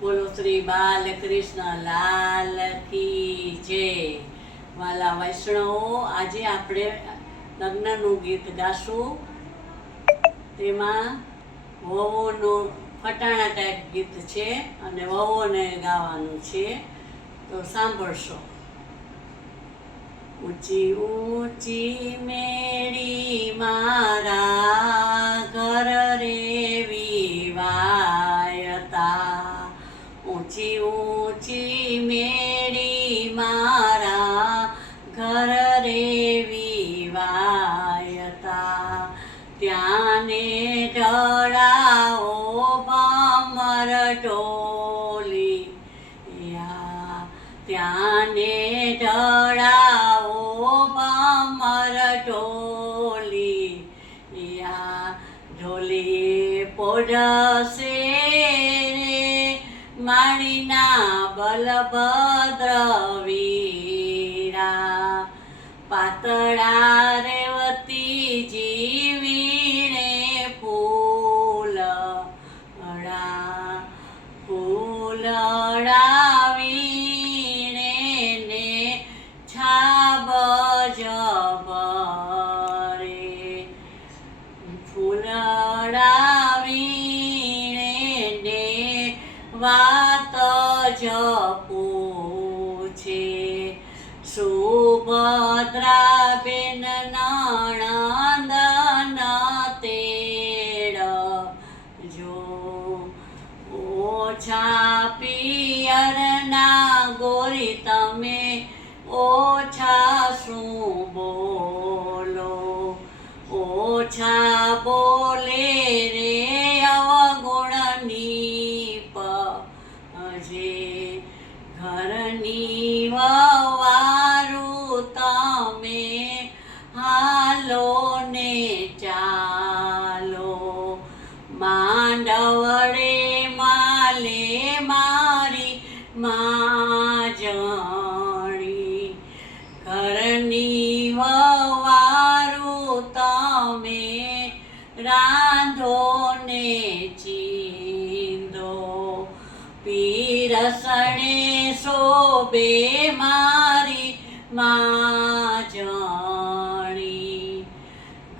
બોલો શ્રી બાલકૃષ્ણ લાલ કી જય। વાલા વૈષ્ણવો, આજે આપણે લગ્નનું ગીત ગાશું। તેમાં વહુનું ફટાણા ટાઈપ ગીત છે અને વહુને ગાવાનું છે, તો સાંભળશો। ઊંચી ઊંચી મેળી મારા ઘર રે વિવાયતા, ઊંચી ઊંચી મેળી મારા ઘર રે વિવાયતા, ત્યાંને ઢળાવો ભમર ઢોલી, ત્યાંને ઢળાવો ભમર ઢોલી, ઢોલી પોઢશે રે માળીના બલભદ્ર વીરા, પાતળા રેવતી જીવીને ફૂલડા વીણે છાબ જબરે, ફૂલડા વીણે વાત જપૂછે, સુભદ્રા બેન નણંદન તેડ જો, ઓછા પિયરના ગોરી તમે ઓછા શું બોલો, ઓછા બોલે રે અવગુણની પજે, ઘરની વવારું તમે હાલો ને ચાલો, માંડવડે માલે મારી માજણી, ઘરની વવારું તમે રાંધો ને ચીંધો, પીરસણે શોભે મારી માજણી,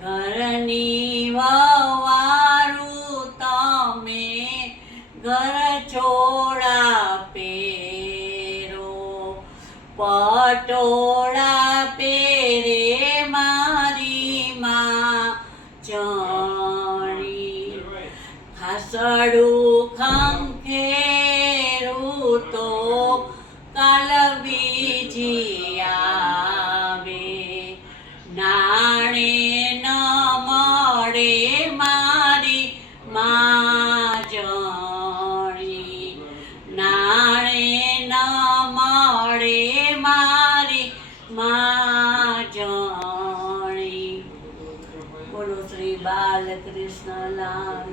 ઘરની વવારું તમે ઘર ચોળા પહેરો, પટોળા પહેરે મારી માજણી, ખાસડું ખંખેરું તો કાલ બીજી આવે, નાણે ન મળે મારી માજણી, નાણે ન મળે મારી માજણી। બોલો શ્રી બાલકૃષ્ણ લાલ।